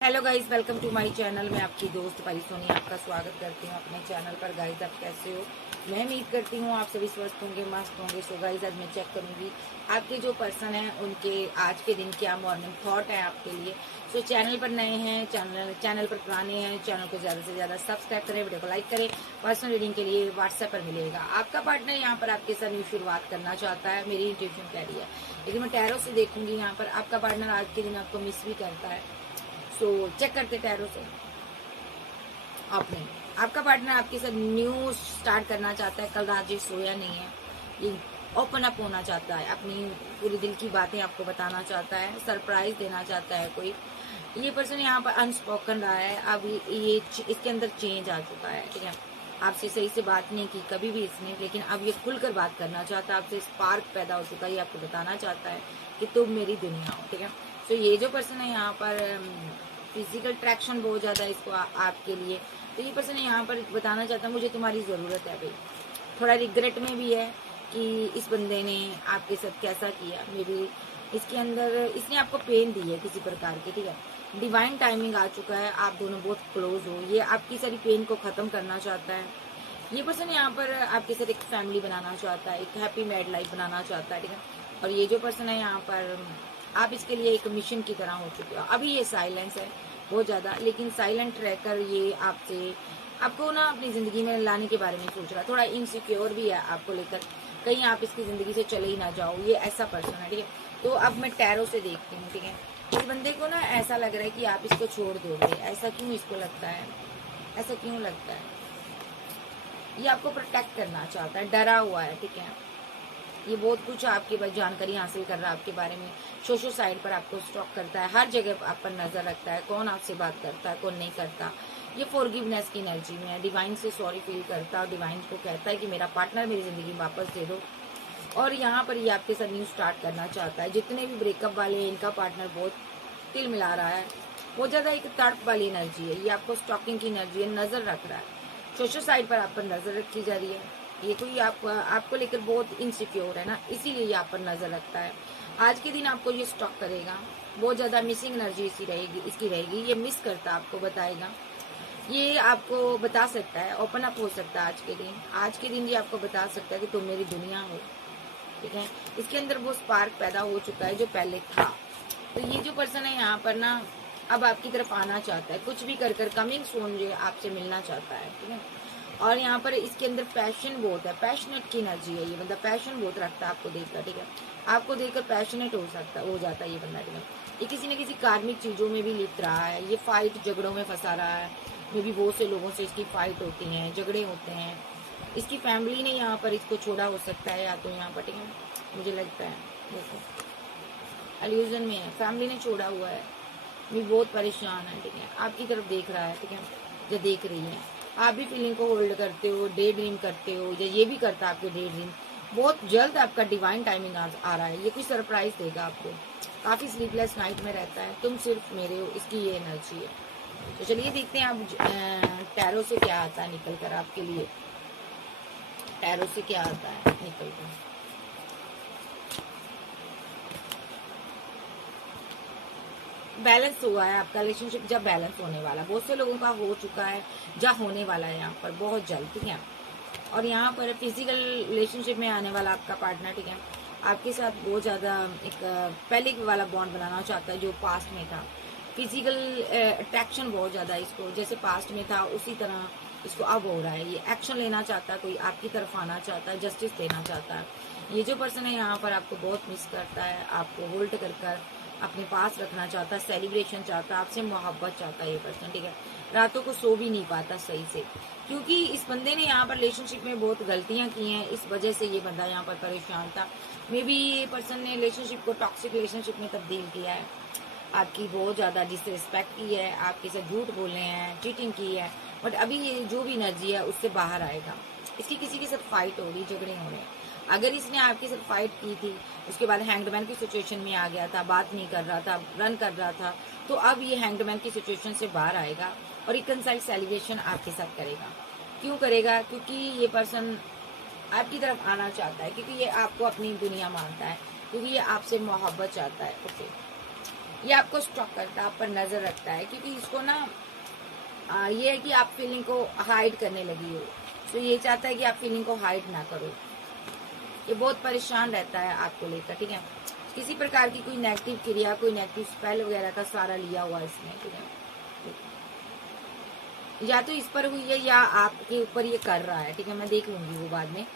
Hello guys, welcome to my channel. मैं आपकी दोस्त परी सोनी आपका स्वागत करती हूँ अपने चैनल पर। गाइस, आप कैसे हो? मैं उम्मीद करती हूँ आप सभी स्वस्थ होंगे, मस्त होंगे। सो गाइस, आज मैं चेक करूंगी आपके जो पर्सन है उनके आज के दिन क्या मॉर्निंग थॉट है आपके लिए। सो चैनल पर नए हैं, चैनल पर पुराने हैं, चैनल को ज़्यादा से ज़्यादा सब्सक्राइब करें, वीडियो को लाइक करें। पर्सनल रीडिंग के लिए व्हाट्सएप पर मिलेगा। आपका पार्टनर यहाँ पर आपके साथ न्यू शुरुआत करना चाहता है, मेरी इंट्यूशन कह रही है। लेकिन मैं टैरो से देखूंगी यहाँ पर आपका पार्टनर आज के दिन आपको मिस भी करता है। सो चेक करते टैरो से आपने आपका पार्टनर आपके साथ न्यू स्टार्ट करना चाहता है। कल रात जो सोया नहीं है, ये ओपन अप होना चाहता है, अपनी पूरी दिल की बातें आपको बताना चाहता है, सरप्राइज देना चाहता है। कोई ये पर्सन यहाँ पर अनस्पोकन रहा है। अब ये इसके अंदर चेंज आ चुका है, ठीक है। आपसे सही से बात नहीं की कभी भी इसने, लेकिन अब ये खुलकर बात करना चाहता है आपसे। स्पार्क पैदा हो चुका है, ये आपको बताना चाहता है कि तुम मेरी दुनिया हो, ठीक है। तो ये जो पर्सन है यहाँ पर फिजिकल अट्रैक्शन बहुत ज़्यादा है इसको आपके लिए। तो ये पर्सन यहाँ पर बताना चाहता है मुझे तुम्हारी ज़रूरत है भाई। थोड़ा रिग्रेट में भी है कि इस बंदे ने आपके साथ कैसा किया। मे बी इसके अंदर इसने आपको पेन दी है किसी प्रकार की, ठीक है। डिवाइन टाइमिंग आ चुका है, आप दोनों बहुत क्लोज हो। ये आपकी सारी पेन को ख़त्म करना चाहता है। ये पर्सन यहाँ पर आपके साथ एक फैमिली बनाना चाहता है, एक हैप्पी मैरिड लाइफ बनाना चाहता है, ठीक है। और ये जो पर्सन है यहाँ पर आप इसके लिए एक मिशन की तरह हो चुके हो। अभी ये साइलेंस है बहुत ज़्यादा, लेकिन साइलेंट रहकर ये आपको ना अपनी ज़िंदगी में लाने के बारे में सोच रहा है। थोड़ा इनसिक्योर भी है आपको लेकर, कहीं आप इसकी ज़िंदगी से चले ही ना जाओ। ये ऐसा पर्सन है, ठीक है। तो अब मैं टैरो से देखती हूँ, ठीक है। इस बंदे को ना ऐसा लग रहा है कि आप इसको छोड़ दोगे। ऐसा क्यों इसको लगता है? ऐसा क्यों लगता है? ये आपको प्रोटेक्ट करना चाहता है, डरा हुआ है, ठीक है। ये बहुत कुछ आपके पास जानकारी हासिल कर रहा है आपके बारे में। सोशल साइड पर आपको स्टॉक करता है, हर जगह आप पर नजर रखता है, कौन आपसे बात करता है कौन नहीं करता। ये फॉरगिवनेस की एनर्जी में है, डिवाइन से सॉरी फील करता है, डिवाइन को कहता है कि मेरा पार्टनर मेरी जिंदगी में वापस दे दो। और यहाँ पर ये आपके साथ न्यू स्टार्ट करना चाहता है। जितने भी ब्रेकअप वाले हैं इनका पार्टनर बहुत तिल मिला रहा है, बहुत ज्यादा एक तड़प वाली एनर्जी है। ये आपको स्टॉकिंग की एनर्जी है, नजर रख रहा है। सोशल साइड पर आप पर नजर रखी जा रही है। ये कोई आपको लेकर बहुत इनसिक्योर है ना, इसीलिए ये आप पर नजर रखता है। आज के दिन आपको ये स्टॉक करेगा, बहुत ज्यादा मिसिंग एनर्जी इसकी रहेगी। ये मिस करता आपको बताएगा, ये आपको बता सकता है, ओपन अप हो सकता है आज के दिन ये आपको बता सकता है कि तुम मेरी दुनिया हो, ठीक है। इसके अंदर वो स्पार्क पैदा हो चुका है जो पहले था। तो ये जो पर्सन है यहाँ पर ना अब आपकी तरफ आना चाहता है, कुछ भी कर कमिंग सोन जो है आपसे मिलना चाहता है, ठीक है। और यहाँ पर इसके अंदर पैशन बहुत है, पैशनेट की एनर्जी है। ये बंदा पैशन बहुत रखता है आपको देखकर, ठीक है। आपको देखकर पैशनेट हो जाता है ये बंदा, ठीक है। ये किसी न किसी कार्मिक चीजों में भी लिप्त रहा है, ये फाइट झगड़ों में फंसा रहा है। मे भी बहुत से लोगों से इसकी फाइट होती है, झगड़े होते हैं। इसकी फैमिली ने यहाँ पर इसको छोड़ा हो सकता है, या तो यहाँ पर, ठीक है, मुझे लगता है। देखो एल्यूजन में है, फैमिली ने छोड़ा हुआ है, भी बहुत परेशान है, ठीक है। आपकी तरफ देख रहा है, ठीक है, जो देख रही है। आप भी फीलिंग को होल्ड करते हो, डे ड्रीम करते हो, या ये भी करता है आपके डे ड्रीम। बहुत जल्द आपका डिवाइन टाइमिंग आ रहा है, ये कुछ सरप्राइज देगा आपको। काफी स्लीपलेस नाइट में रहता है, तुम सिर्फ मेरे हो, इसकी ये एनर्जी है। तो चलिए देखते हैं आप टैरो से क्या आता है निकल कर आपके लिए। टैरो से क्या आता है निकल कर? बैलेंस हुआ है आपका रिलेशनशिप, जब बैलेंस होने वाला, बहुत से लोगों का हो चुका है, जब होने वाला है यहाँ पर बहुत जल्द, ठीक है। और यहाँ पर फिजिकल रिलेशनशिप में आने वाला आपका पार्टनर, ठीक है, आपके साथ बहुत ज्यादा एक पहले वाला बॉन्ड बनाना चाहता है जो पास्ट में था। फिजिकल अट्रैक्शन बहुत ज्यादा इसको, जैसे पास्ट में था उसी तरह इसको अब हो रहा है। ये एक्शन लेना चाहता है, कोई आपकी तरफ आना चाहता है, जस्टिस देना चाहता है। ये जो पर्सन है यहाँ पर आपको बहुत मिस करता है, आपको होल्ड कर अपने पास रखना चाहता है, सेलिब्रेशन चाहता है, आपसे मोहब्बत चाहता है ये पर्सन, ठीक है। रातों को सो भी नहीं पाता सही से, क्योंकि इस बंदे ने यहाँ पर रिलेशनशिप में बहुत गलतियां की हैं। इस वजह से ये बंदा यहाँ पर परेशान था। मे बी ये पर्सन ने रिलेशनशिप को टॉक्सिक रिलेशनशिप में तब्दील किया है, आपकी बहुत ज्यादा डिसरिस्पेक्ट की है, आपके साथ झूठ बोले हैं, चीटिंग की है। बट अभी ये जो भी एनर्जी है उससे बाहर आएगा। इसकी किसी के साथ फाइट हो रही, झगड़े हो रहे हैं। अगर इसने आपके साथ फाइट की थी, उसके बाद हैंगमैन की सिचुएशन में आ गया था, बात नहीं कर रहा था, रन कर रहा था, तो अब ये हैंगमैन की सिचुएशन से बाहर आएगा और रिकनसाइल सेलिब्रेशन आपके साथ करेगा। क्यों करेगा? क्योंकि ये पर्सन आपकी तरफ आना चाहता है, क्योंकि ये आपको अपनी दुनिया मानता है, क्योंकि ये आपसे मोहब्बत चाहता है। ओके, ये आपको स्टॉक करता है, आप पर नजर रखता है, क्योंकि इसको ना ये है कि आप फीलिंग को हाइड करने लगी हो, तो ये चाहता है कि आप फीलिंग को हाइड ना करो। ये बहुत परेशान रहता है आपको लेकर, ठीक है। किसी प्रकार की कोई नेगेटिव क्रिया, कोई नेगेटिव स्पेल वगैरह का सहारा लिया हुआ है इसने, ठीक है। या तो इस पर हुई है या आपके ऊपर ये कर रहा है, ठीक है। मैं देख लूंगी वो बाद में।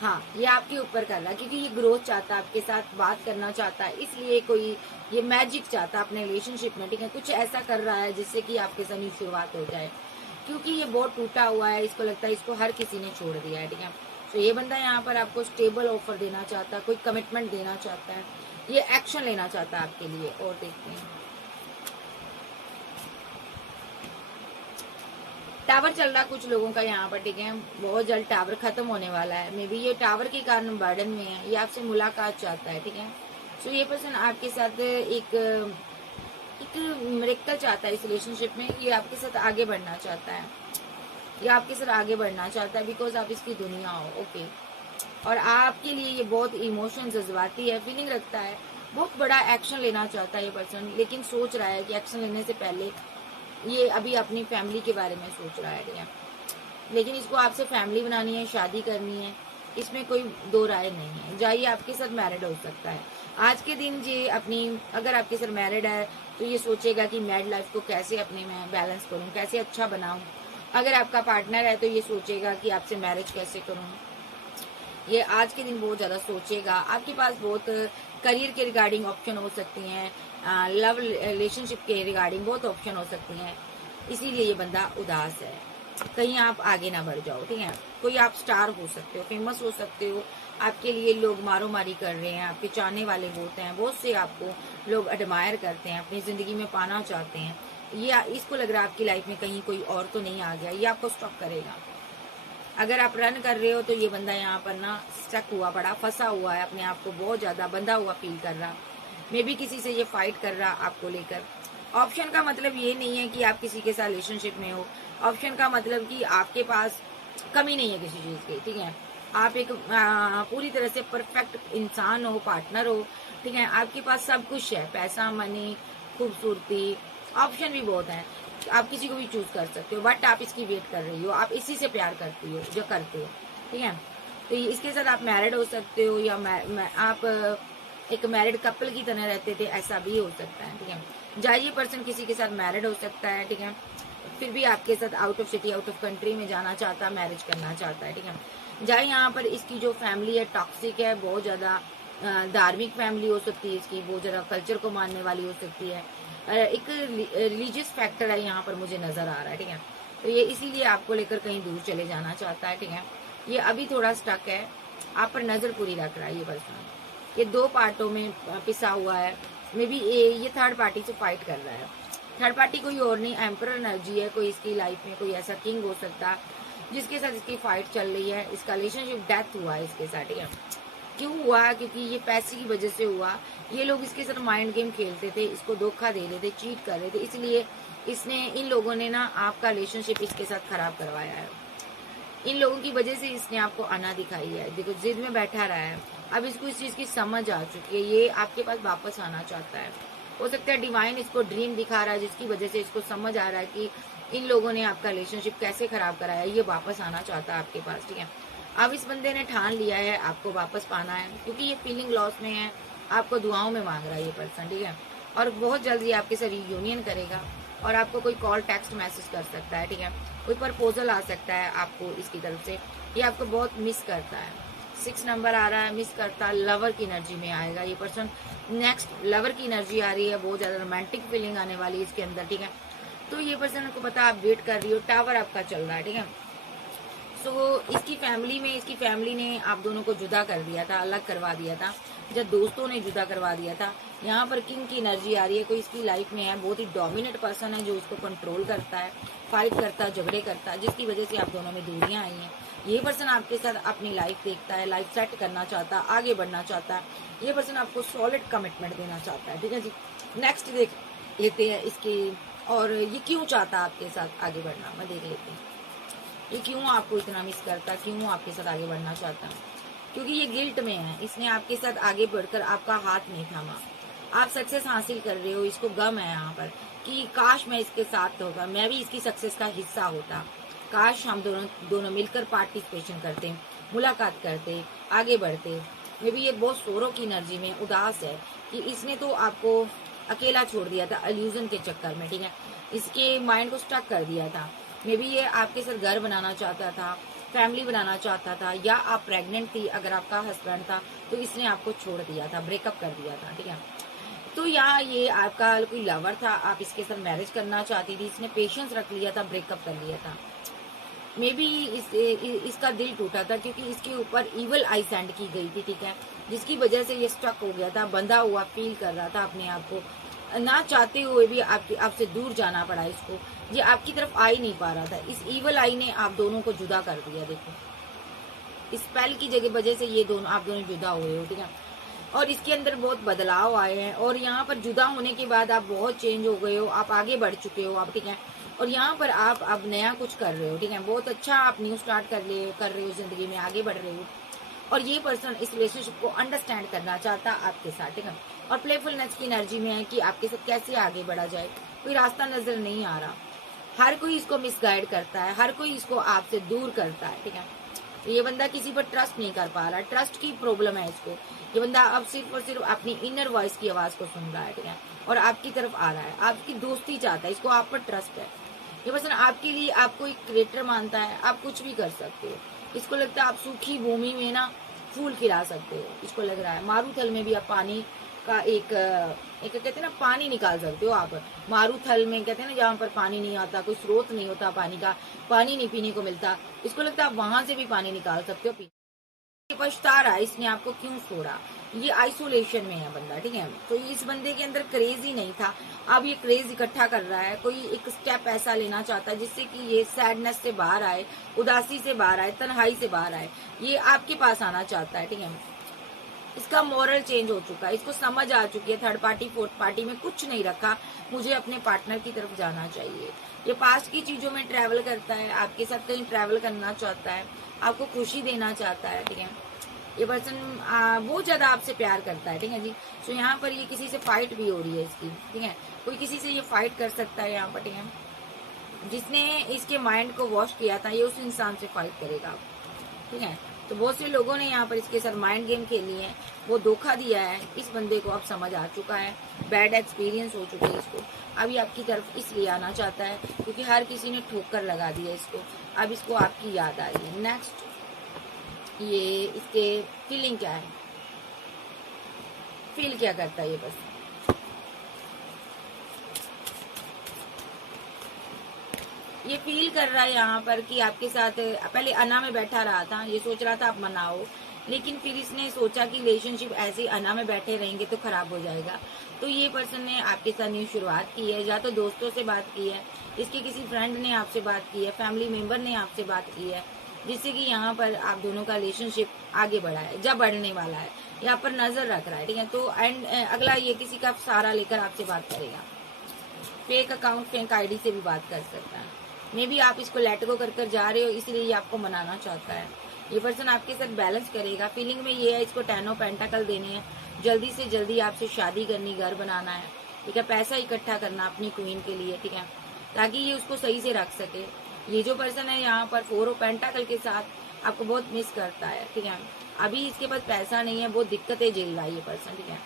हाँ, ये आपके ऊपर कर रहा है, क्योंकि ये ग्रोथ चाहता है, आपके साथ बात करना चाहता है, इसलिए कोई ये मैजिक चाहता है अपने रिलेशनशिप में, ठीक है। कुछ ऐसा कर रहा है जिससे कि आपके साथ न्यू शुरुआत हो जाए, क्योंकि ये बहुत टूटा हुआ है, इसको लगता है इसको हर किसी ने छोड़ दिया है, ठीक है। तो ये बंदा यहाँ पर आपको स्टेबल ऑफर देना चाहता है, कोई कमिटमेंट देना चाहता है, ये एक्शन लेना चाहता है आपके लिए। और देखते हैं, टावर चल रहा कुछ लोगों का यहाँ पर, ठीक है। बहुत जल्द टावर खत्म होने वाला है, मे बी ये टावर के कारण बर्डन में है, ये आपसे मुलाकात चाहता है, ठीक है। सो ये पर्सन आपके साथ एक मिरेकल चाहता है इस रिलेशनशिप में, ये आपके साथ आगे बढ़ना चाहता है, ये आपके साथ आगे बढ़ना चाहता है, बिकॉज आप इसकी दुनिया हो, ओके। और आपके लिए ये बहुत इमोशन, जज्बाती है, फीलिंग रखता है, बहुत बड़ा एक्शन लेना चाहता है ये पर्सन, लेकिन सोच रहा है कि एक्शन लेने से पहले ये अभी अपनी फैमिली के बारे में सोच रहा है, ठीक है। लेकिन इसको आपसे फैमिली बनानी है, शादी करनी है, इसमें कोई दो राय नहीं है। जाइए, आपके साथ मैरिड हो सकता है आज के दिन जी अपनी। अगर आपके साथ मैरिड है तो ये सोचेगा कि मैरिड लाइफ को कैसे अपने में बैलेंस करूं, कैसे अच्छा बनाऊं। अगर आपका पार्टनर है तो ये सोचेगा कि आपसे मैरिज कैसे करूं, ये आज के दिन बहुत ज्यादा सोचेगा। आपके पास बहुत करियर के रिगार्डिंग ऑप्शन हो सकती हैं, लव रिलेशनशिप के रिगार्डिंग बहुत ऑप्शन हो सकती हैं, इसीलिए ये बंदा उदास है। कहीं आप आगे ना बढ़ जाओ, ठीक है। कोई आप स्टार हो सकते हो, फेमस हो सकते हो, आपके लिए लोग मारो मारी कर रहे हैं, आपके चाहने वाले बहुत हैं, बहुत से आपको लोग एडमायर करते हैं, अपनी जिंदगी में पाना चाहते हैं। ये इसको लग रहा है आपकी लाइफ में कहीं कोई और तो नहीं आ गया, ये आपको स्टॉप करेगा। अगर आप रन कर रहे हो तो ये बंदा यहाँ पर ना स्टक हुआ पड़ा, फंसा हुआ है, अपने आप को बहुत ज्यादा बंधा हुआ फील कर रहा, मे बी किसी से ये फाइट कर रहा आपको लेकर। ऑप्शन का मतलब ये नहीं है कि आप किसी के साथ रिलेशनशिप में हो, ऑप्शन का मतलब कि आपके पास कमी नहीं है किसी चीज की, ठीक है। आप एक पूरी तरह से परफेक्ट इंसान हो, पार्टनर हो, ठीक है। आपके पास सब कुछ है, पैसा, मनी, खूबसूरती, ऑप्शन भी बहुत है, आप किसी को भी चूज कर सकते हो, बट आप इसकी वेट कर रही हो, आप इसी से प्यार करती हो जो करते हो, ठीक है। तो इसके साथ आप मैरिड हो सकते हो, या आप एक मैरिड कपल की तरह रहते थे, ऐसा भी हो सकता है, ठीक है। जाइए, पर्सन किसी के साथ मैरिड हो सकता है, ठीक है, फिर भी आपके साथ out of city, out of country में जाना चाहता है, मैरिज करना चाहता है, ठीक है। जाए, यहाँ पर इसकी जो फैमिली है टॉक्सिक है, बहुत ज्यादा धार्मिक फैमिली हो सकती है इसकी, बहुत ज्यादा कल्चर को मानने वाली हो सकती है, एक रिलीजियस फैक्टर है यहाँ पर मुझे नजर आ रहा है, ठीक है। तो ये इसीलिए आपको लेकर कहीं दूर चले जाना चाहता है, ठीक है। ये अभी थोड़ा स्टक है, आप पर नजर पूरी रख रहा है ये पर्सन। ये दो पार्टों में पिसा हुआ है, मे बी ये थर्ड पार्टी से फाइट कर रहा है। थर्ड पार्टी कोई और नहीं, एम्परर एनर्जी है, कोई इसकी लाइफ में कोई ऐसा किंग हो सकता है जिसके साथ इसकी फाइट चल रही है, इसका रिलेशनशिप डेथ हुआ है इसके साथ, ठीक है। क्यों हुआ? क्योंकि ये पैसे की वजह से हुआ, ये लोग इसके साथ माइंड गेम खेलते थे, इसको धोखा दे रहे थे, चीट कर रहे थे, इसलिए इन लोगों ने ना आपका रिलेशनशिप इसके साथ खराब करवाया है। इन लोगों की वजह से इसने आपको आना दिखाई है, देखो जिद में बैठा रहा है, अब इसको इस चीज की समझ आ चुकी है, ये आपके पास वापस आना चाहता है। हो सकता है डिवाइन इसको ड्रीम दिखा रहा है, जिसकी वजह से इसको समझ आ रहा है कि इन लोगों ने आपका रिलेशनशिप कैसे खराब कराया, ये वापस आना चाहता है आपके पास, ठीक है। अब इस बंदे ने ठान लिया है आपको वापस पाना है, क्योंकि ये फीलिंग लॉस में है, आपको दुआओं में मांग रहा है ये पर्सन, ठीक है। और बहुत जल्दी आपके साथ रीयूनियन करेगा, और आपको कोई कॉल, टेक्स्ट, मैसेज कर सकता है, ठीक है। कोई प्रपोजल आ सकता है आपको इसकी तरफ से, ये आपको बहुत मिस करता है। 6 नंबर आ रहा है, मिस करता, लवर की एनर्जी में आएगा ये पर्सन, नेक्स्ट लवर की एनर्जी आ रही है, बहुत ज्यादा रोमांटिक फीलिंग आने वाली है इसके अंदर, ठीक है। तो ये पर्सन को पता आप वेट कर रही हो, टावर आपका चल रहा है, ठीक है। सो इसकी फैमिली ने आप दोनों को जुदा कर दिया था, अलग करवा दिया था, जब दोस्तों ने जुदा करवा दिया था। यहाँ पर किंग की एनर्जी आ रही है, कोई इसकी लाइफ में है, बहुत ही डोमिनेट पर्सन है जो इसको कंट्रोल करता है, फाइट करता है, झगड़े करता है, जिसकी वजह से आप दोनों में दूरियां आई हैं। ये पर्सन आपके साथ अपनी लाइफ देखता है, लाइफ सेट करना चाहता है, आगे बढ़ना चाहता है। ये पर्सन आपको सॉलिड कमिटमेंट देना चाहता है, ठीक है जी। नेक्स्ट देख लेते हैं इसकी, और ये क्यों चाहता है आपके साथ आगे बढ़ना, मैं देख लेती हूँ। ये क्यों आपको इतना मिस करता, क्यों आपके साथ आगे बढ़ना चाहता है? क्योंकि ये गिल्ट में है, इसने आपके साथ आगे बढ़कर आपका हाथ नहीं थामा, आप सक्सेस हासिल कर रहे हो, इसको गम है यहाँ पर कि काश मैं इसके साथ होगा, मैं भी इसकी सक्सेस का हिस्सा होता, काश हम दोनों दोनों मिलकर पार्टिसिपेशन करते, मुलाकात करते, आगे बढ़ते। मे बी ये बहुत शोरों की एनर्जी में उदास है कि इसने तो आपको अकेला छोड़ दिया था इल्यूजन के चक्कर में, ठीक है, इसके माइंड को स्टक कर दिया था। मे बी ये आपके साथ घर बनाना चाहता था, फैमिली बनाना चाहता था, या आप प्रेग्नेंट थी, अगर आपका हस्बैंड था तो इसने आपको छोड़ दिया था, ब्रेकअप कर दिया था, ठीक है। तो यहाँ ये आपका कोई लवर था, आप इसके साथ मैरिज करना चाहती थी, इसने पेशेंस रख लिया था, ब्रेकअप कर लिया था। मे बी इसका दिल टूटा था क्योंकि इसके ऊपर इवल आई सेंड की गई थी, ठीक है, जिसकी वजह से ये स्टक हो गया था, बंधा हुआ फील कर रहा था अपने आप को, ना चाहते हुए भी आपसे दूर जाना पड़ा इसको, ये आपकी तरफ आ ही नहीं पा रहा था। इस इवल आई ने आप दोनों को जुदा कर दिया। देखो, इस स्पेल की जगह वजह से ये दोनों आप दोनों जुदा हुए हो, ठीक है, और इसके अंदर बहुत बदलाव आए हैं, और यहाँ पर जुदा होने के बाद आप बहुत चेंज हो गए हो, आप आगे बढ़ चुके हो आप, ठीक है, और यहाँ पर आप अब नया कुछ कर रहे हो, ठीक है, बहुत अच्छा आप न्यू स्टार्ट कर रहे हो जिंदगी में, आगे बढ़ रहे हो। और ये पर्सन इस रिलेशनशिप को अंडरस्टैंड करना चाहता आपके साथ, ठीक है, और प्लेफुलनेस की एनर्जी में है कि आपके साथ कैसे आगे बढ़ा जाए, कोई रास्ता नजर नहीं आ रहा, हर कोई इसको मिसगाइड करता है, हर कोई इसको आपसे दूर करता है, ठीक है। तो ये बंदा किसी पर ट्रस्ट नहीं कर पा रहा, ट्रस्ट की प्रॉब्लम है इसको। ये बंदा अब सिर्फ और सिर्फ अपनी इनर वॉइस की आवाज को सुन रहा है, ठीक है, और आपकी तरफ आ रहा है, आपकी दोस्ती चाहता है, इसको आप पर ट्रस्ट है। ये पर्सन आपके लिए आपको एक क्रिएटर मानता है, आप कुछ भी कर सकते हो, इसको लगता है आप सूखी भूमि में ना फूल खिला सकते हो, इसको लग रहा है मारूथल में भी आप पानी का एक कहते हैं ना, पानी निकाल सकते हो आप। मारूथल में कहते हैं ना, जहाँ पर पानी नहीं आता, कोई स्रोत नहीं होता पानी का, पानी नहीं पीने को मिलता, इसको लगता है आप वहां से भी पानी निकाल सकते हो। ये पछता रहा है इसने आपको क्यों छोड़ा, ये आइसोलेशन में है बंदा, ठीक है। तो इस बंदे के अंदर क्रेज ही नहीं था, अब ये क्रेज इकट्ठा कर रहा है, कोई एक स्टेप ऐसा लेना चाहता है जिससे कि ये सैडनेस से बाहर आए, उदासी से बाहर आए, तन्हाई से बाहर आए, ये आपके पास आना चाहता है, ठीक है। इसका मोरल चेंज हो चुका है, इसको समझ आ चुकी है थर्ड पार्टी फोर्थ पार्टी में कुछ नहीं रखा, मुझे अपने पार्टनर की तरफ जाना चाहिए। ये पास्ट की चीजों में ट्रैवल करता है, आपके साथ कहीं ट्रैवल करना चाहता है, आपको खुशी देना चाहता है, ठीक है। ये पर्सन बहुत ज्यादा आपसे प्यार करता है, ठीक है जी। तो यहाँ पर ये किसी से फाइट भी हो रही है इसकी, ठीक है, कोई किसी से ये फाइट कर सकता है यहाँ पर, ठीक है। जिसने इसके माइंड को वॉश किया था ये उस इंसान से फाइट करेगा, ठीक है। तो बहुत से लोगों ने यहाँ पर इसके साथ माइंड गेम खेली है, वो धोखा दिया है, इस बंदे को अब समझ आ चुका है, बैड एक्सपीरियंस हो चुके हैं इसको, अभी आपकी तरफ इसलिए आना चाहता है क्योंकि हर किसी ने ठोकर लगा दिया इसको, अब इसको आपकी याद आ रही है। नेक्स्ट, ये इसके फीलिंग क्या है, फील क्या करता है ये बस, ये फील कर रहा है यहाँ पर कि आपके साथ पहले अना में बैठा रहा था, ये सोच रहा था आप मनाओ, लेकिन फिर इसने सोचा कि रिलेशनशिप ऐसे ही अना में बैठे रहेंगे तो खराब हो जाएगा। तो ये पर्सन ने आपके साथ न्यू शुरुआत की है, या तो दोस्तों से बात की है, इसके किसी फ्रेंड ने आपसे बात की है, फैमिली मेंबर ने आपसे बात की है, जिससे कि यहाँ पर आप दोनों का रिलेशनशिप आगे बढ़ा है, जब बढ़ने वाला है, यहाँ पर नजर रख रहा है, ठीक है। तो एंड अगला ये किसी का सहारा लेकर आपसे बात करेगा, फेक अकाउंट फेक आईडी से भी बात कर सकता है, मे बी आप इसको लेट गो कर जा रहे हो इसलिए ये आपको मनाना चाहता है। ये पर्सन आपके साथ बैलेंस करेगा, फीलिंग में ये है, इसको 10 ऑफ पेंटाकल देने हैं, जल्दी से जल्दी आपसे शादी करनी, घर बनाना है, ठीक है, पैसा इकट्ठा करना अपनी क्वीन के लिए, ठीक है, ताकि ये उसको सही से रख सके। ये जो पर्सन है यहाँ पर 4 ऑफ पेंटाकल के साथ आपको बहुत मिस करता है, ठीक है, अभी इसके पास पैसा नहीं है, बहुत दिक्कतें झेल रहा है ये पर्सन, ठीक है।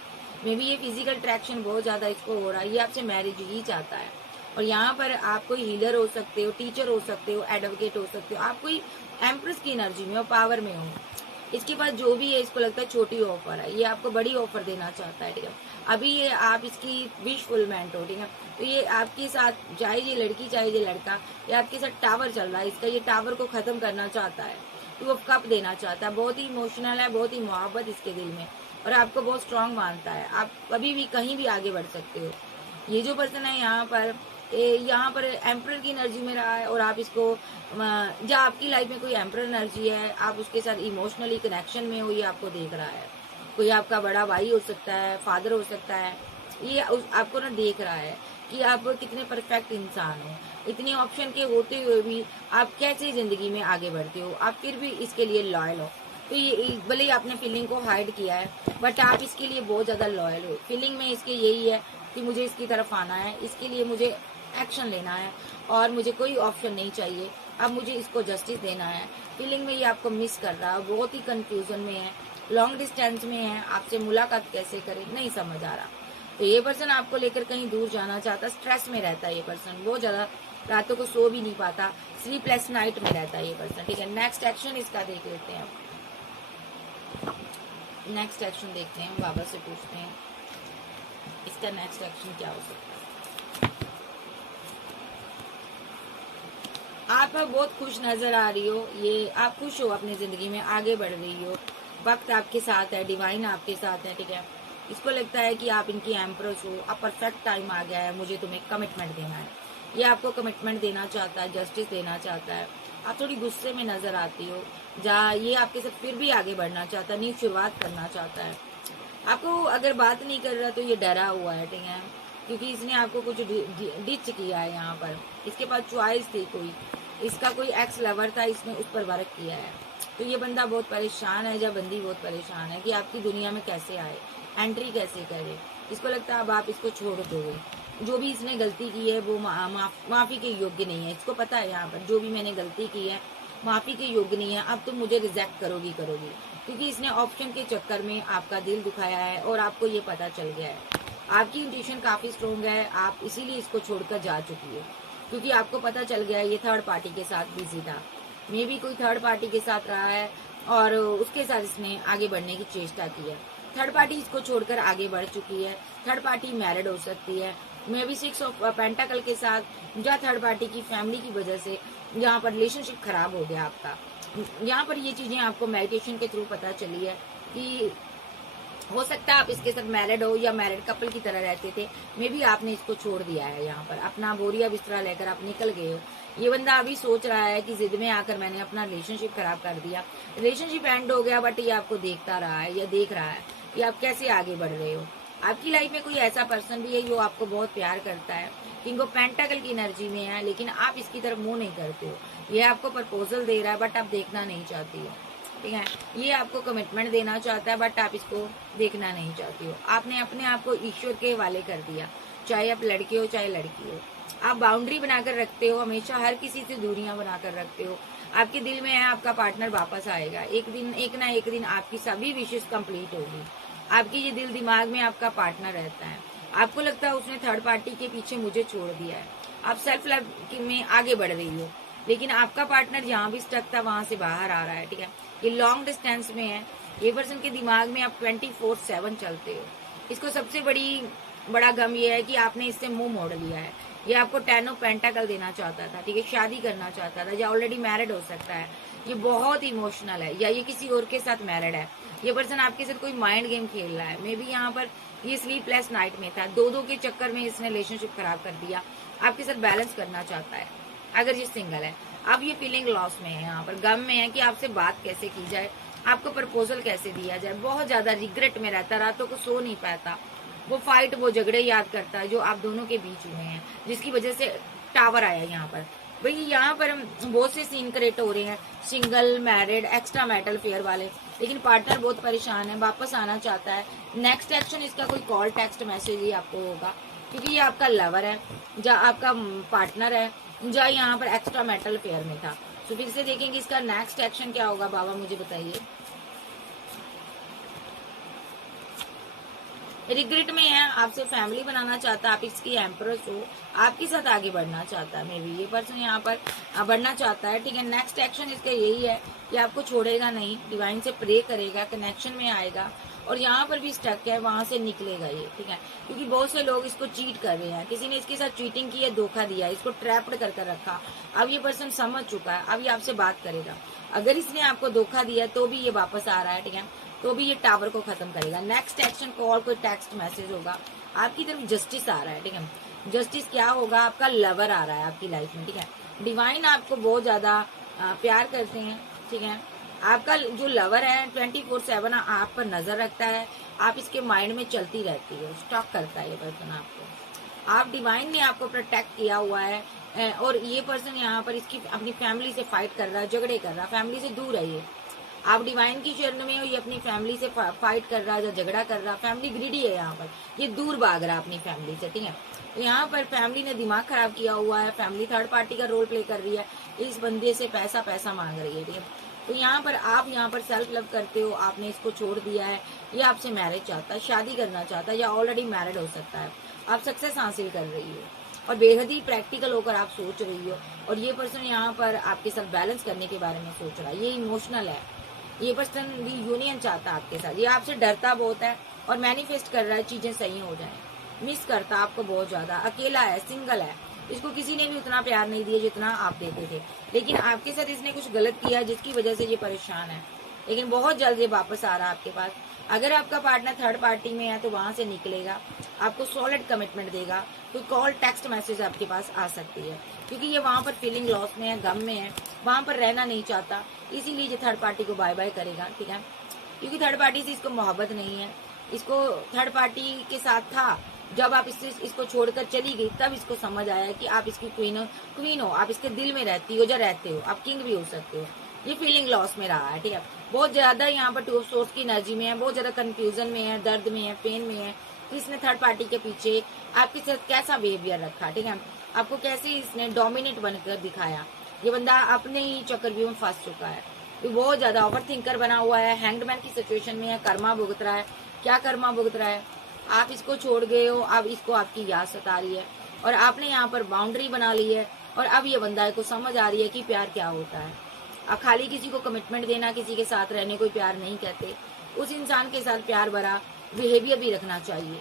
मे बी ये फिजिकल अट्रैक्शन बहुत ज्यादा इसको हो रहा है, ये आपसे मैरिज ही चाहता है। और यहाँ पर आप कोई हीलर हो सकते हो, टीचर हो सकते हो, एडवोकेट हो सकते हो, आप कोई एम्प्रेस की एनर्जी में हो, पावर में हो, इसके पास जो भी है इसको लगता है छोटी ऑफर है, ये आपको बड़ी ऑफर देना चाहता है, ठीक है। अभी ये आप इसकी विश फुलमेंट हो, ठीक है, तो ये आपके साथ चाहे ये लड़की चाहे ये लड़का, ये आपके साथ टावर चल रहा है इसका, ये टावर को खत्म करना चाहता है, टू ऑफ कप देना चाहता है, बहुत ही इमोशनल है, बहुत ही मोहब्बत इसके दिल में, और आपको बहुत स्ट्रांग मानता है, आप कभी भी कहीं भी आगे बढ़ सकते हो। ये जो पर्सन है यहाँ पर एम्प्रर की एनर्जी में रहा है, और आप इसको या आपकी लाइफ में कोई एम्प्रर एनर्जी है, आप उसके साथ इमोशनली कनेक्शन में हो, ये आपको देख रहा है, कोई आपका बड़ा भाई हो सकता है, फादर हो सकता है, ये आपको ना देख रहा है कि आप कितने परफेक्ट इंसान हो, इतने ऑप्शन के होते हुए भी आप कैसे जिंदगी में आगे बढ़ते हो, आप फिर भी इसके लिए लॉयल हो, तो ये भले ही आपने फीलिंग को हाइड किया है बट आप इसके लिए बहुत ज्यादा लॉयल हो। फीलिंग में इसके यही है कि मुझे इसकी तरफ आना है, इसके लिए मुझे एक्शन लेना है और मुझे कोई ऑप्शन नहीं चाहिए, अब मुझे इसको जस्टिस देना है। फीलिंग में ये आपको मिस कर रहा है, बहुत ही कंफ्यूजन में है, लॉन्ग डिस्टेंस में है, आपसे मुलाकात कैसे करे नहीं समझ आ रहा। तो ये पर्सन आपको लेकर कहीं दूर जाना चाहता, स्ट्रेस में रहता है ये पर्सन, बहुत ज्यादा रातों को सो भी नहीं पाता, स्लीपलेस नाइट में रहता है ये पर्सन। ठीक है, नेक्स्ट एक्शन इसका देख लेते हैं। नेक्स्ट एक्शन देखते हैं, बाबा से पूछते हैं इसका नेक्स्ट एक्शन क्या हो सकता है। आप बहुत खुश नजर आ रही हो, ये आप खुश हो अपनी जिंदगी में, आगे बढ़ रही हो, वक्त आपके साथ है, डिवाइन आपके साथ है। ठीक है, इसको लगता है कि आप इनकी एम्प्रेस हो, अब परफेक्ट टाइम आ गया है, मुझे तुम्हें कमिटमेंट देना है। ये आपको कमिटमेंट देना चाहता है, जस्टिस देना चाहता है। आप थोड़ी गुस्से में नजर आती हो, जहाँ ये आपके साथ फिर भी आगे बढ़ना चाहता है, न्यू शुरुआत करना चाहता है। आपको अगर बात नहीं कर रहा तो ये डरा हुआ है। ठीक है, क्योंकि इसने आपको कुछ डिच किया है यहाँ पर, इसके पास चॉइस थी कोई, इसका कोई एक्स लवर था, इसने उस पर वर्क किया है। तो ये बंदा बहुत परेशान है, या बंदी बहुत परेशान है कि आपकी दुनिया में कैसे आए, एंट्री कैसे करे। इसको लगता है अब आप इसको छोड़ दोगे, जो भी इसने गलती की है वो माफी के योग्य नहीं है। इसको पता है यहाँ पर जो भी मैंने गलती की है माफी के योग्य नहीं है, अब तुम मुझे रिजेक्ट करोगी, क्योंकि इसने ऑप्शन के चक्कर में आपका दिल दुखाया है और आपको ये पता चल गया है। आपकी इंट्यूशन काफी स्ट्रोंग है, आप इसीलिए इसको छोड़कर जा चुकी है, क्योंकि आपको पता चल गया है ये थर्ड पार्टी के साथ बिजी था, मे भी कोई थर्ड पार्टी के साथ रहा है और उसके साथ इसने आगे बढ़ने की चेष्टा की है। थर्ड पार्टी इसको छोड़कर आगे बढ़ चुकी है, थर्ड पार्टी मैरिड हो सकती है, मे भी 6 ऑफ पेंटाकल के साथ, या थर्ड पार्टी की फैमिली की वजह से यहाँ पर रिलेशनशिप खराब हो गया आपका। यहाँ पर ये चीजें आपको मेडिटेशन के थ्रू पता चली है कि हो सकता है आप इसके साथ मैरिड हो या मैरिड कपल की तरह रहते थे, मे भी आपने इसको छोड़ दिया है, यहाँ पर अपना बोरिया बिस्तरा लेकर आप निकल गए हो। ये बंदा अभी सोच रहा है कि जिद में आकर मैंने अपना रिलेशनशिप खराब कर दिया, रिलेशनशिप एंड हो गया, बट ये आपको देखता रहा है या देख रहा है कि आप कैसे आगे बढ़ रहे हो। आपकी लाइफ में कोई ऐसा पर्सन भी है जो आपको बहुत प्यार करता है, किंग ऑफ पेंटाकल की एनर्जी में है, लेकिन आप इसकी तरफ मुंह नहीं करते हो। ये आपको प्रपोजल दे रहा है बट आप देखना नहीं चाहती हो। ठीक है, ये आपको कमिटमेंट देना चाहता है बट आप इसको देखना नहीं चाहती हो। आपने अपने आप को ईश्वर के हवाले कर दिया, चाहे आप लड़के हो चाहे लड़की हो। आप बाउंड्री बनाकर रखते हो, हमेशा हर किसी से दूरियां बनाकर रखते हो। आपके दिल में है आपका पार्टनर वापस आएगा, एक ना एक दिन आपकी सभी विशेष कंप्लीट होगी। आपके ये दिल दिमाग में आपका पार्टनर रहता है। आपको लगता है उसने थर्ड पार्टी के पीछे मुझे छोड़ दिया है, आप सेल्फ लव में आगे बढ़ रही हो, लेकिन आपका पार्टनर जहाँ भी स्टक था वहां से बाहर आ रहा है। ठीक है, ये लॉन्ग डिस्टेंस में है, ये पर्सन के दिमाग में आप 24/7 चलते हो। इसको सबसे बड़ा गम ये है कि आपने इससे मुंह मोड़ लिया है। ये आपको 10 ऑफ पेंटाकल देना चाहता था, ठीक है, शादी करना चाहता था, या ऑलरेडी मैरिड हो सकता है। ये बहुत इमोशनल है, या ये किसी और के साथ मैरिड है। ये पर्सन आपके साथ कोई माइंड गेम खेल रहा है, मे बी यहाँ पर ये स्लीपलेस नाइट में था, दो के चक्कर में इसने रिलेशनशिप खराब कर दिया, आपके साथ बैलेंस करना चाहता है। अगर ये सिंगल है, अब ये फीलिंग लॉस में है, यहाँ पर गम में है कि आपसे बात कैसे की जाए, आपको प्रपोजल कैसे दिया जाए। बहुत ज्यादा रिग्रेट में रहता, रातों को सो नहीं पाता, वो फाइट वो झगड़े याद करता है जो आप दोनों के बीच हुए हैं, जिसकी वजह से टावर आया यहाँ पर। भाई यहाँ पर बहुत से सीन क्रिएट हो रहे हैं, single, married, extra metal fair वाले, लेकिन पार्टनर बहुत परेशान है, वापस आना चाहता है। नेक्स्ट एक्शन इसका कोई कॉल टेक्स्ट मैसेज ही आपको होगा, क्योंकि ये आपका लवर है, या आपका पार्टनर है, या यहाँ पर एक्स्ट्रा मेटल फेयर में था। तो फिर से देखेंगे इसका नेक्स्ट एक्शन क्या होगा, बाबा मुझे बताइए। रिग्रेट में है, आपसे फैमिली बनाना चाहता है, आप इसकी एम्प्रेस हो, आपके साथ आगे बढ़ना चाहता है, मे बी ये पर्सन यहाँ पर बढ़ना चाहता है। ठीक है, नेक्स्ट एक्शन इसका यही है कि आपको छोड़ेगा नहीं, डिवाइन से प्रे करेगा, कनेक्शन में आएगा, और यहाँ पर भी स्टक है, वहां से निकलेगा ये। ठीक है, क्योंकि बहुत से लोग इसको चीट कर रहे हैं, किसी ने इसके साथ चीटिंग की है, धोखा दिया, इसको ट्रैप्ड कर रखा। अब ये पर्सन समझ चुका है, अब ये आपसे बात करेगा। अगर इसने आपको धोखा दिया तो भी ये वापस आ रहा है, ठीक है, तो भी ये टावर को खत्म करेगा। नेक्स्ट एक्शन कॉल कोई टेक्स्ट मैसेज होगा, आपकी तरफ जस्टिस आ रहा है। ठीक है, जस्टिस क्या होगा, आपका लवर आ रहा है आपकी लाइफ में। ठीक है, डिवाइन आपको बहुत ज्यादा प्यार करते हैं। ठीक है, आपका जो लवर है 24/7 आप पर नजर रखता है, आप इसके माइंड में चलती रहती है, स्टॉक करता है ये पर्सन आपको। आप डिवाइन ने आपको प्रोटेक्ट किया हुआ है, और ये पर्सन यहाँ पर इसकी अपनी फैमिली से फाइट कर रहा है, झगड़े कर रहा है, फैमिली से दूर है ये। आप डिवाइन की चरण में हो, ये अपनी फैमिली से फाइट कर रहा है या झगड़ा कर रहा है, फैमिली ग्रीडी है यहाँ पर, ये दूर भाग रहा है अपनी फैमिली से, ठीक है। तो यहाँ पर फैमिली ने दिमाग खराब किया हुआ है, फैमिली थर्ड पार्टी का रोल प्ले कर रही है, इस बंदे से पैसा पैसा मांग रही है, ठीक है। तो यहाँ पर आप यहाँ पर सेल्फ लव करते हो, आपने इसको छोड़ दिया है, ये आपसे मैरिज चाहता है, शादी करना चाहता है, या ऑलरेडी मैरिड हो सकता है, आप सक्सेस हासिल कर रही हो और बेहद ही प्रैक्टिकल होकर आप सोच रही हो। और ये पर्सन यहाँ पर आपके साथ बैलेंस करने के बारे में सोच रहा है, ये इमोशनल है, ये पर्सन भी यूनियन चाहता है आपके साथ, ये आपसे डरता बहुत है और मैनिफेस्ट कर रहा है चीजें सही हो जाए, मिस करता आपको बहुत ज्यादा, अकेला है, सिंगल है, इसको किसी ने भी उतना प्यार नहीं दिया जितना आप देते थे, लेकिन आपके साथ इसने कुछ गलत किया जिसकी वजह से ये परेशान है, लेकिन बहुत जल्द ये वापस आ रहा है आपके पास। अगर आपका पार्टनर थर्ड पार्टी में है तो वहां से निकलेगा, आपको सॉलिड कमिटमेंट देगा, कोई कॉल टेक्स्ट मैसेज आपके पास आ सकती है, क्योंकि ये वहां पर फीलिंग लॉस में है, गम में है, वहां पर रहना नहीं चाहता, इसीलिए ये थर्ड पार्टी को बाय बाय करेगा, ठीक है। क्योंकि थर्ड पार्टी से इसको मोहब्बत नहीं है, इसको थर्ड पार्टी के साथ था, जब आप इसको छोड़कर चली गई तब इसको समझ आया कि आप इसकी क्वीन हो, आप इसके दिल में रहती हो या रहते हो, आप किंग भी हो सकते हो। ये फीलिंग लॉस में रहा है, ठीक है, बहुत ज्यादा यहाँ पर टू ऑफ सोर्स की एनर्जी में है, बहुत ज्यादा कंफ्यूजन में है, दर्द में है, पेन में है कि इसने थर्ड पार्टी के पीछे आपके साथ कैसा बिहेवियर रखा, ठीक है, आपको कैसे इसने डोमिनेट बनकर दिखाया। ये बंदा अपने ही चक्रव्यूह में फंस चुका है, ये बहुत ज्यादा ओवर थिंकर बना हुआ है, हैंगमैन की सिचुएशन में है, कर्मा भुगत रहा है। क्या कर्मा भुगत रहा है? आप इसको छोड़ गए हो, अब इसको आपकी याद सता रही है और आपने यहाँ पर बाउंड्री बना ली है, और अब ये बंदा को समझ आ रही है कि प्यार क्या होता है। अब खाली किसी को कमिटमेंट देना, किसी के साथ रहने को प्यार नहीं कहते, उस इंसान के साथ प्यार भरा बिहेवियर भी रखना चाहिए।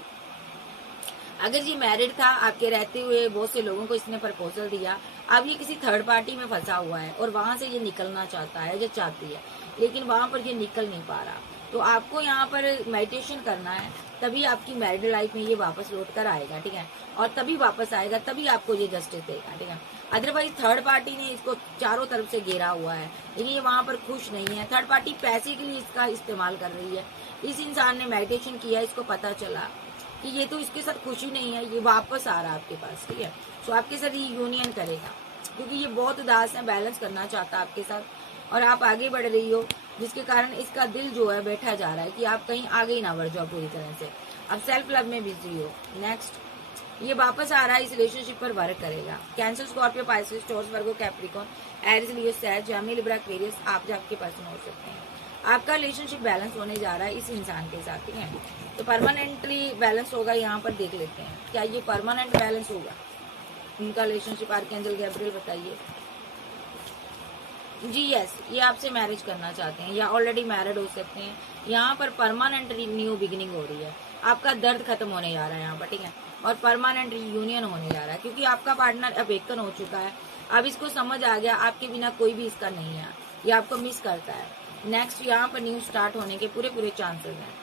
अगर ये मैरिड था, आपके रहते हुए बहुत से लोगों को इसने प्रपोजल दिया, अब ये किसी थर्ड पार्टी में फंसा हुआ है और वहां से ये निकलना चाहता है या चाहती है, लेकिन वहां पर ये निकल नहीं पा रहा। तो आपको यहाँ पर मेडिटेशन करना है, तभी आपकी मैरिड लाइफ में ये वापस लौट कर आएगा, ठीक है, और तभी वापस आएगा, तभी आपको ये जस्टिस देगा, ठीक है। अदरवाइज थर्ड पार्टी ने इसको चारों तरफ से घेरा हुआ है, लेकिन ये वहां पर खुश नहीं है। थर्ड पार्टी पैसे के लिए इसका इस्तेमाल कर रही है। इस इंसान ने मेडिटेशन किया, इसको पता चला कि ये तो इसके साथ खुशी नहीं है, ये वापस आ रहा है आपके पास, ठीक है। तो आपके साथ ये यूनियन करेगा, क्योंकि ये बहुत उदास है, बैलेंस करना चाहता है आपके साथ, और आप आगे बढ़ रही हो, जिसके कारण इसका दिल जो है बैठा जा रहा है कि आप कहीं आगे ही ना बढ़ जाओ पूरी तरह से, अब सेल्फ लव में बिजी हो। नेक्स्ट, ये वापस आ रहा है, इस रिलेशनशिप पर वर्क करेगा। कैंसर, स्कॉर्पियो, पाइसेस, टॉरस, वर्गो, कैप्रिकॉर्न, एरिस, लियो, सैज, जेमिनी, लिब्रा, एक्वेरियस, आप आपके पर्सन हो सकते हैं। आपका रिलेशनशिप बैलेंस होने जा रहा है इस इंसान के साथ, ठीक है। तो परमानेंटली बैलेंस होगा, यहाँ पर देख लेते हैं क्या ये परमानेंट बैलेंस होगा उनका रिलेशनशिप। आर्कएंजल गैब्रियल बताइए जी। यस, ये आपसे मैरिज करना चाहते हैं या ऑलरेडी मैरिड हो सकते हैं। यहाँ पर परमानेंट न्यू बिगिनिंग हो रही है, आपका दर्द खत्म होने जा रहा है यहाँ पर, ठीक है, और परमानेंट यूनियन होने जा रहा है, क्योंकि आपका पार्टनर अवेकन हो चुका है। अब इसको समझ आ गया आपके बिना कोई भी इसका नहीं है, ये आपको मिस करता है। नेक्स्ट, यहाँ पर न्यू स्टार्ट होने के पूरे चांसेस हैं।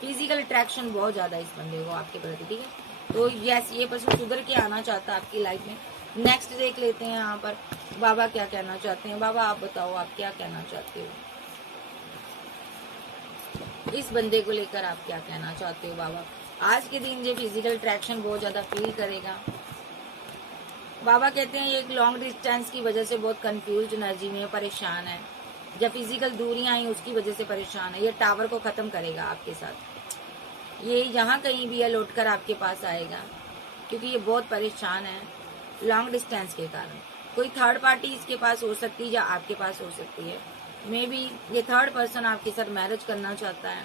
फिजिकल अट्रैक्शन बहुत ज्यादा इस बंदे को आपके प्रति, ठीक है। तो यस, ये पर्सन सुधर के आना चाहता है आपकी लाइफ में। नेक्स्ट देख लेते हैं यहाँ पर बाबा क्या कहना चाहते हैं। बाबा आप बताओ, आप क्या कहना चाहते हो इस बंदे को लेकर, आप क्या कहना चाहते हो बाबा? आज के दिन ये फिजिकल अट्रैक्शन बहुत ज्यादा फील करेगा। बाबा कहते हैं ये एक लॉन्ग डिस्टेंस की वजह से बहुत कंफ्यूज एनर्जी में परेशान है, जब फिजिकल दूरियां आई उसकी वजह से परेशान है। ये टावर को खत्म करेगा आपके साथ, ये यहाँ कहीं भी है लौट कर आपके पास आएगा, क्योंकि ये बहुत परेशान है लॉन्ग डिस्टेंस के कारण। कोई थर्ड पार्टी इसके पास हो सकती है या आपके पास हो सकती है। मे बी ये थर्ड पर्सन आपके साथ मैरिज करना चाहता है,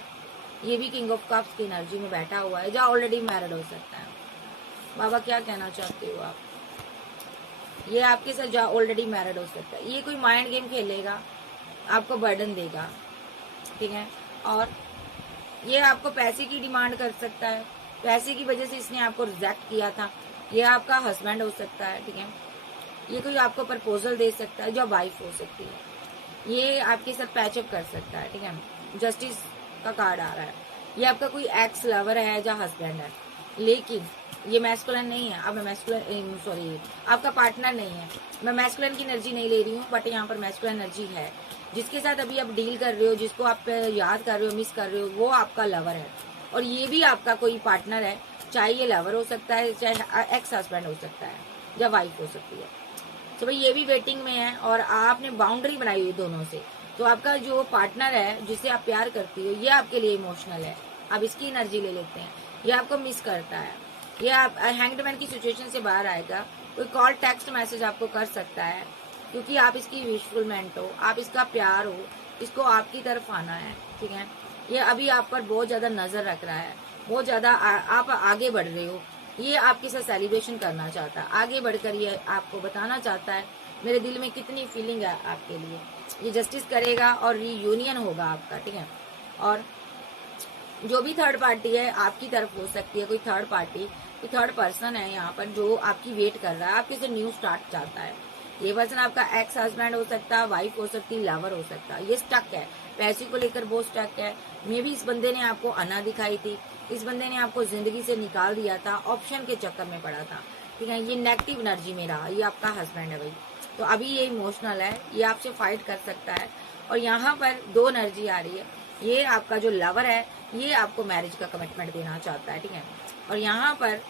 ये भी किंग ऑफ कप्स की एनर्जी में बैठा हुआ है, या ऑलरेडी मैरिड हो सकता है। बाबा क्या कहना चाहते हो आप? ये आपके साथ जा ऑलरेडी मैरिड हो सकता है। ये कोई माइंड गेम खेलेगा, आपको बर्डन देगा, ठीक है, और ये आपको पैसे की डिमांड कर सकता है, पैसे की वजह से इसने आपको रिजेक्ट किया था। ये आपका हस्बैंड हो सकता है, ठीक है, ये कोई आपको प्रपोजल दे सकता है, जो वाइफ हो सकती है, ये आपके साथ पैचअप कर सकता है, ठीक है। जस्टिस का कार्ड आ रहा है, ये आपका कोई एक्स लवर है या हस्बैंड है, लेकिन ये मैस्कुलिन नहीं है। अब मैस्कुलिन, सॉरी, आपका पार्टनर नहीं है। मैं मैस्कुलिन की एनर्जी नहीं ले रही हूँ, बट यहाँ पर मैस्कुलिन एनर्जी है। जिसके साथ अभी आप डील कर रहे हो, जिसको आप याद कर रहे हो, मिस कर रहे हो, वो आपका लवर है, और ये भी आपका कोई पार्टनर है, चाहे ये लवर हो सकता है, चाहे एक्स हस्बैंड हो सकता है, या वाइफ हो सकती है। तो भाई ये भी वेटिंग में है, और आपने बाउंड्री बनाई हुई दोनों से, तो आपका जो पार्टनर है जिससे आप प्यार करती हो, ये आपके लिए इमोशनल है। अब इसकी एनर्जी ले लेते हैं। ये आपको मिस करता है, ये आप हैंग्ड मैन की सिचुएशन से बाहर आएगा। कोई कॉल टेक्स्ट मैसेज आपको कर सकता है, क्योंकि आप इसकी विशफुलमेंट हो, आप इसका प्यार हो, इसको आपकी तरफ आना है, ठीक है। ये अभी आप पर बहुत ज्यादा नजर रख रहा है, बहुत ज्यादा आप आगे बढ़ रहे हो। ये आपके साथ सेलिब्रेशन करना चाहता है, आगे बढ़कर ये आपको बताना चाहता है मेरे दिल में कितनी फीलिंग है आपके लिए। ये जस्टिस करेगा और रीयूनियन होगा आपका, ठीक है। और जो भी थर्ड पार्टी है आपकी तरफ हो सकती है, कोई थर्ड पार्टी, कोई थर्ड पर्सन है यहाँ पर जो आपकी वेट कर रहा है, आपके से न्यू स्टार्ट चाहता है। ये पर्सन आपका एक्स हस्बैंड हो सकता है, वाइफ हो सकती है, लवर हो सकता है। ये स्टक है, पैसे को लेकर बहुत स्टक है। मे भी इस बंदे ने आपको अना दिखाई थी, इस बंदे ने आपको जिंदगी से निकाल दिया था, ऑप्शन के चक्कर में पड़ा था, ठीक है। ये नेगेटिव एनर्जी में रहा, ये आपका हस्बैंड है भाई। तो अभी ये इमोशनल है, ये आपसे फाइट कर सकता है। और यहाँ पर दो एनर्जी आ रही है। ये आपका जो लवर है ये आपको मैरिज का कमिटमेंट देना चाहता है, ठीक है। और यहाँ पर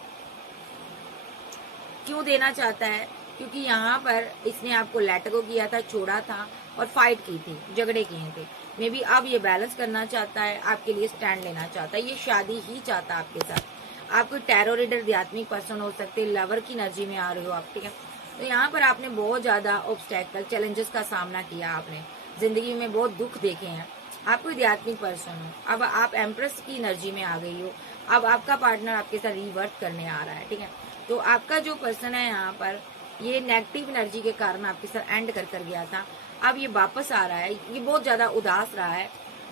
क्यों देना चाहता है, क्योंकि यहाँ पर इसने आपको लेट गो किया था, छोड़ा था और फाइट की थी, झगड़े किए थे। मे बी अब ये बैलेंस करना चाहता है, आपके लिए स्टैंड लेना चाहता है, ये शादी ही चाहता है आपके साथ। आप कोई टैरो रीडर आध्यात्मिक पर्सन हो सकते, लवर की एनर्जी में आ रहे हो आप, ठीक है। तो यहाँ पर आपने बहुत ज्यादा ऑब्स्टेकल चैलेंजेस का सामना किया, आपने जिंदगी में बहुत दुख देखे हैं, आप कोई आध्यात्मिक पर्सन हो। अब आप एम्प्रेस की एनर्जी में आ गई हो, अब आपका पार्टनर आपके साथ रिवर्ट करने आ रहा है, ठीक है। तो आपका जो पर्सन है यहाँ पर ये नेगेटिव एनर्जी के कारण आपके साथ एंड कर गया था, अब ये वापस आ रहा है, ये बहुत ज्यादा उदास रहा है।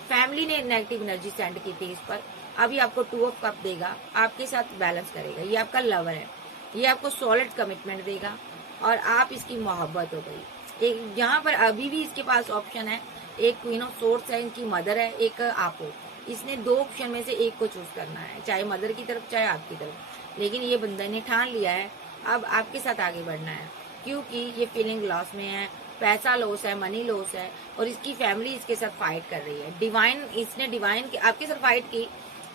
फैमिली ने नेगेटिव एनर्जी सेंड की थी इस पर, अभी आपको 2 ऑफ कप देगा, आपके साथ बैलेंस करेगा। ये आपका लवर है, ये आपको सॉलिड कमिटमेंट देगा और आप इसकी मोहब्बत हो गई। एक यहाँ पर अभी भी इसके पास ऑप्शन है, एक क्वीन ऑफ सोर्ड्स है, इनकी मदर है, एक आप हो। इसने 2 ऑप्शन में से एक को चूज करना है, चाहे मदर की तरफ चाहे आपकी तरफ। लेकिन ये बंदा ने ठान लिया है अब आपके साथ आगे बढ़ना है, क्योंकि ये फीलिंग लॉस में है, पैसा लॉस है, मनी लॉस है और इसकी फैमिली इसके साथ फाइट कर रही है। डिवाइन, इसने डिवाइन आपके साथ फाइट की,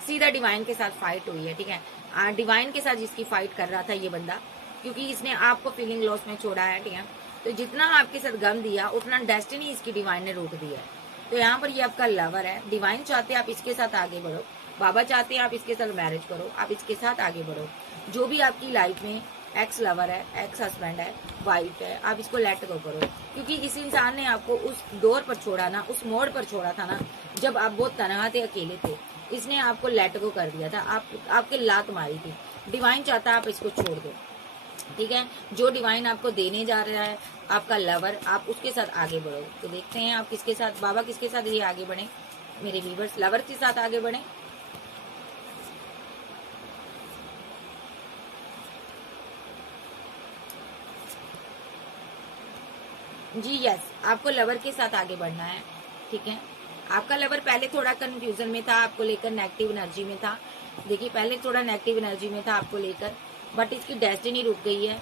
सीधा डिवाइन के साथ फाइट हुई है, ठीक है। डिवाइन के साथ जिसकी फाइट कर रहा था ये बंदा, क्योंकि इसने आपको फीलिंग लॉस में छोड़ा है, ठीक है। तो जितना आपके साथ गम दिया उतना डेस्टिनी इसकी डिवाइन ने रोक दिया है। तो यहाँ पर ये आपका लवर है, डिवाइन चाहते हैं आप इसके साथ आगे बढ़ो, बाबा चाहते हैं आप इसके साथ मैरिज करो, आप इसके साथ आगे बढ़ो। जो भी आपकी लाइफ में एक्स लवर है, एक्स हस्बैंड है, वाइफ है, आप इसको लेट गो करो, क्योंकि इस इंसान ने आपको उस दौर पर छोड़ा ना, उस मोड़ पर छोड़ा था ना जब आप बहुत तनहा थे, अकेले थे। इसने आपको लेट गो कर दिया था, आपके लात मारी थी। डिवाइन चाहता है आप इसको छोड़ दो, ठीक है। जो डिवाइन आपको देने जा रहा है आपका लवर, आप उसके साथ आगे बढ़ो। तो देखते हैं आप किसके साथ, बाबा किसके साथ ये आगे बढ़े, मेरे व्यूवर्स लवर के साथ आगे बढ़े। जी यस, आपको लवर के साथ आगे बढ़ना है, ठीक है। आपका लवर पहले थोड़ा कंफ्यूजन में था, आपको लेकर नेगेटिव एनर्जी में था। देखिए पहले थोड़ा नेगेटिव एनर्जी में था आपको लेकर, बट इसकी डेस्टिनी रुक गई है,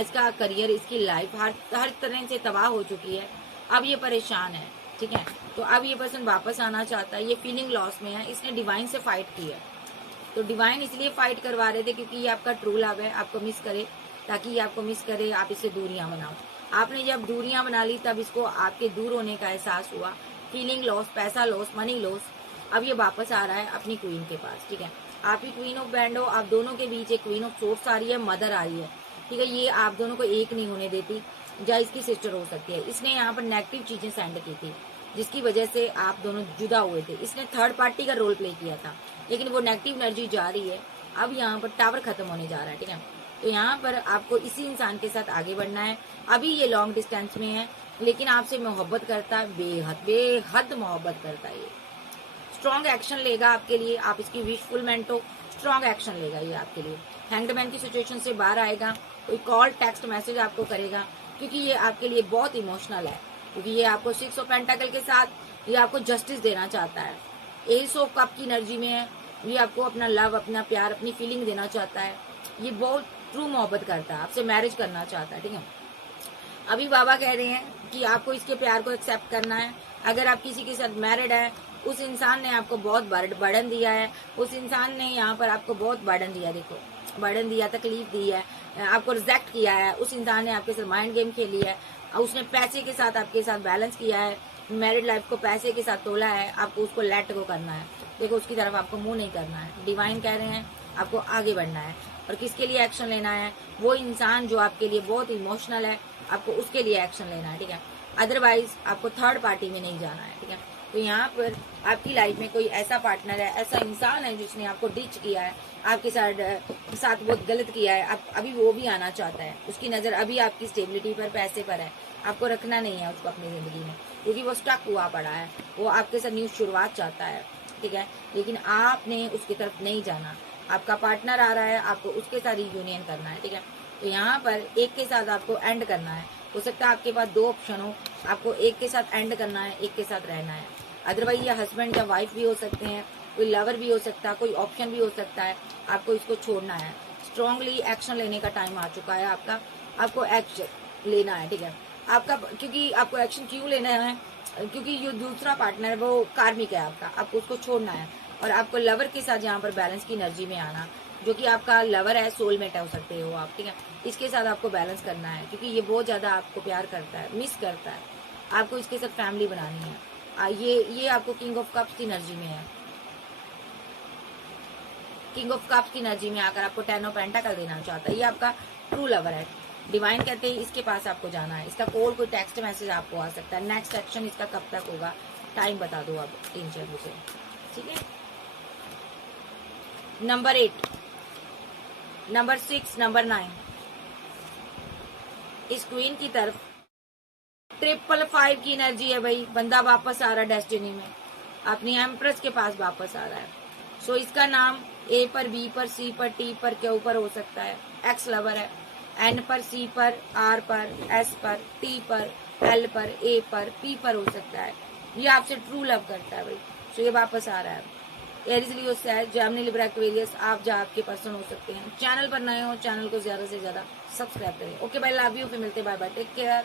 इसका करियर, इसकी लाइफ हर तरह से तबाह हो चुकी है। अब ये परेशान है, ठीक है। तो अब ये पर्सन वापस आना चाहता है, ये फीलिंग लॉस में है, इसने डिवाइन से फाइट की है। तो डिवाइन इसलिए फाइट करवा रहे थे क्योंकि ये आपका ट्रू लव है, आपको मिस करे, ताकि ये आपको मिस करे, आप इससे दूरियां बनाओ। आपने जब दूरियां बना ली तब इसको आपके दूर होने का एहसास हुआ, फीलिंग लॉस, पैसा लॉस, मनी लॉस। अब ये वापस आ रहा है अपनी क्वीन के पास, ठीक है। आप ही क्वीन ऑफ बैंड हो, आप दोनों के बीच एक क्वीन ऑफ सोर्स आ रही है, मदर आ रही है, ठीक है। ये आप दोनों को एक नहीं होने देती, या इसकी सिस्टर हो सकती है। इसने यहाँ पर नेगेटिव चीजें सेंड की थी जिसकी वजह से आप दोनों जुदा हुए थे। इसने थर्ड पार्टी का रोल प्ले किया था, लेकिन वो नेगेटिव एनर्जी जा रही है। अब यहाँ पर टावर खत्म होने जा रहा है, ठीक है। तो यहाँ पर आपको इसी इंसान के साथ आगे बढ़ना है। अभी ये लॉन्ग डिस्टेंस में है, लेकिन आपसे मोहब्बत करता है, बेहद मोहब्बत करता है। ये स्ट्रॉन्ग एक्शन लेगा आपके लिए, आप इसकी विशफुलमेंट हो, स्ट्रॉन्ग एक्शन लेगा ये आपके लिए। हैंग्ड मैन की सिचुएशन से बाहर आएगा, कोई कॉल टेक्स्ट मैसेज आपको करेगा, क्योंकि ये आपके लिए बहुत इमोशनल है, क्योंकि ये आपको 6 ऑफ पेंटाकल के साथ ये आपको जस्टिस देना चाहता है। एस ऑफ कप की एनर्जी में है, ये आपको अपना लव, अपना प्यार, अपनी फीलिंग देना चाहता है। ये बहुत ट्रू मोहब्बत करता है, आपसे मैरिज करना चाहता है, ठीक है। अभी बाबा कह रहे हैं कि आपको इसके प्यार को एक्सेप्ट करना है। अगर आप किसी के साथ मैरिड है, उस इंसान ने आपको बहुत बर्डन दिया है, उस इंसान ने यहाँ पर आपको बहुत बर्डन दिया, देखो बर्डन दिया, तकलीफ दी है, आपको रिजेक्ट किया है। उस इंसान ने आपके साथ माइंड गेम खेली है, उसने पैसे के साथ आपके साथ बैलेंस किया है, मैरिड लाइफ को पैसे के साथ तोला है, आपको उसको लेट गो करना है। देखो उसकी तरफ आपको मुंह नहीं करना है। डिवाइन कह रहे हैं आपको आगे बढ़ना है। और किसके लिए एक्शन लेना है? वो इंसान जो आपके लिए बहुत इमोशनल है, आपको उसके लिए एक्शन लेना है, ठीक है। अदरवाइज आपको थर्ड पार्टी में नहीं जाना है, ठीक है। तो यहाँ पर आपकी लाइफ में कोई ऐसा पार्टनर है, ऐसा इंसान है जिसने आपको डिच किया है, आपके साथ बहुत गलत किया है, आप अभी वो भी आना चाहता है, उसकी नज़र अभी आपकी स्टेबिलिटी पर, पैसे पर है, आपको रखना नहीं है उसको अपनी ज़िंदगी में, क्योंकि वो स्टक हुआ पड़ा है, वो आपके साथ न्यू शुरुआत चाहता है, ठीक है। लेकिन आपने उसकी तरफ नहीं जाना। आपका पार्टनर आ रहा है, आपको उसके साथ यूनियन करना है, ठीक है। तो यहाँ पर एक के साथ आपको एंड करना है। हो सकता है आपके पास 2 ऑप्शन हो, आपको एक के साथ एंड करना है, एक के साथ रहना है। अदरवाइज ये हस्बैंड या वाइफ भी हो सकते हैं, कोई लवर भी हो सकता है, कोई ऑप्शन भी हो सकता है। आपको इसको छोड़ना है। स्ट्रांगली एक्शन लेने का टाइम आ चुका है आपका, आपको एक्शन लेना है, ठीक है। आपका, क्योंकि आपको एक्शन क्यों लेना है? क्योंकि जो दूसरा पार्टनर है वो कार्मिक है आपका, आपको उसको छोड़ना है। और आपको लवर के साथ यहाँ पर बैलेंस की एनर्जी में आना, जो कि आपका लवर है, सोलमेट हो सकते हो आप, ठीक है। इसके साथ आपको बैलेंस करना है, क्योंकि ये बहुत ज्यादा आपको प्यार करता है, मिस करता है, आपको इसके साथ फैमिली बनानी है। ये आपको किंग ऑफ कप्स की एनर्जी में है। किंग ऑफ कप्स की एनर्जी में आकर आपको 10 ऑफ पेंटाकल देना चाहता है। ये आपका ट्रू लवर है। डिवाइन कहते हैं इसके पास आपको जाना है। इसका कोई टेक्स्ट मैसेज आपको आ सकता है। नेक्स्ट एक्शन इसका कब तक होगा, टाइम बता दो अब 3-4 मुझे, ठीक है। नंबर 8, नंबर 6, नंबर 9 इस क्वीन की तरफ 555 की एनर्जी है भाई। बंदा वापस आ रहा है डेस्टिनी में, अपनी एम्प्रेस के पास वापस आ रहा है। सो इसका नाम ए पर, बी पर, सी पर, टी पर, क्यू पर हो सकता है। एक्स लवर है। एन पर, सी पर, आर पर, एस पर, टी पर, एल पर, ए पर, पी पर हो सकता है। ये आपसे ट्रू लव करता है भाई। सो ये वापस आ रहा है। एरीज, लियो, सैज, जेमिनी, लिब्रा, एक्वेरियस, आप जहाँ आपके पर्सन हो सकते हैं। चैनल पर नए हो, चैनल को ज्यादा से ज्यादा सब्सक्राइब करें। ओके भाई, लव यू, फिर मिलते हैं, बाय बाय, टेक केयर।